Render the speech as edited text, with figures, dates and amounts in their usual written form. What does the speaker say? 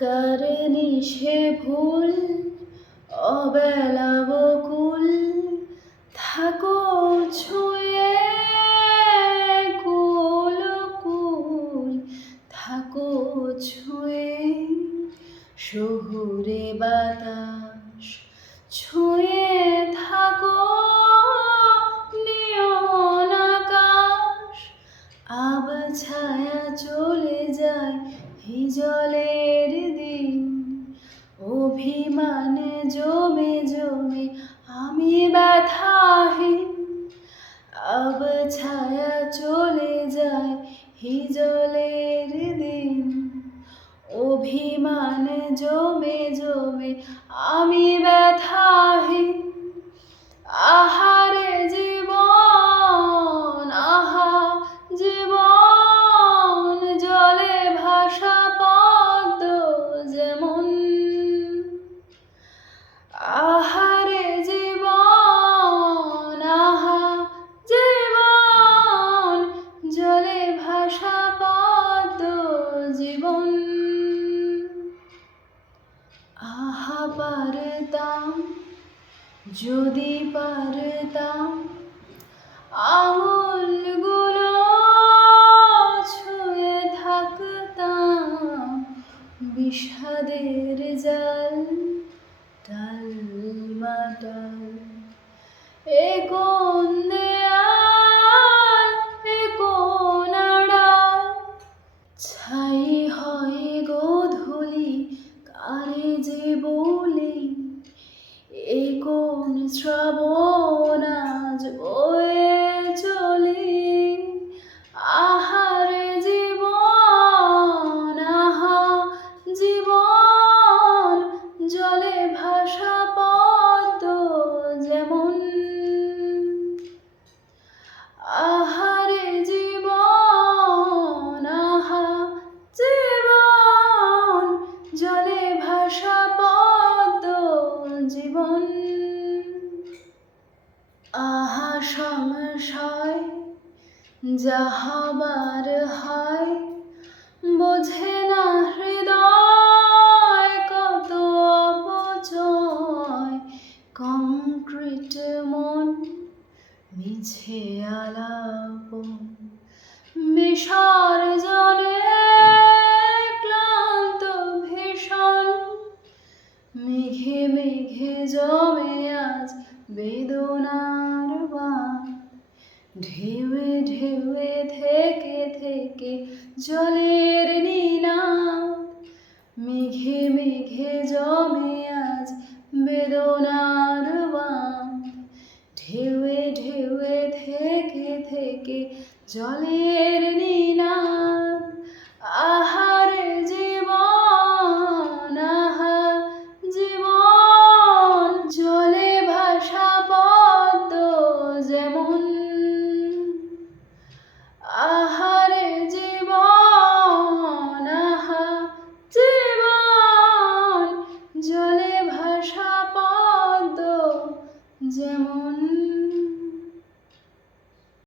কারেনি সে ভুল অবেলা বকুল থাকো ছুঁয়ে কুল কুল থাকো ছুঁয়ে শহুরে বাতাস ছুঁয়ে থাকো নিয়ন আকাশ আবছায়া চলে যায় হিজলের দিন অভিমানে জমে জমে আমি ব্যথাহীন আবছায়া চলে যায় হিজলের দিন অভিমানে জমে জমে আমি ব্যথাহীন আহারে জীবন আহা জীবন জলে ভাসা পদ্ম যেমন আহারে জীবন আহা জীবন জলে ভাসা পদ্ম জীবন আহা পারতাম যদি পারতাম আঙুলগুলো ছুঁয়ে থাকতাম বিষাদের জাল টালমাটাল এ কোন দেয়াল এ কোন আড়াল ছাই হয় গোধূলি কারে যে বলি এ কোন শ্রাবণ আজ বয়ে চলি আহারে জীবন আহা জীবন জলে ভাসা পদ্ম যেমন আহারে জীবন আহা জীবন জলে ভাসা পদ্ম জীবন আহা সংশয় যাহাবার হয় বোঝে না হৃদয় কত অপচয় কংক্রিট মন মিছে আলাপন বিসর্জনে ক্লান্ত ভীষণ মেঘে মেঘে জমে আজ বেদনার বাঁধ ঢেউয়ে ঢেউয়ে থেকে থেকে জলের নিনাদ মেঘে মেঘে জমে আজ বেদনার বাঁধ ঢেউয়ে ঢেউয়ে থেকে থেকে জলের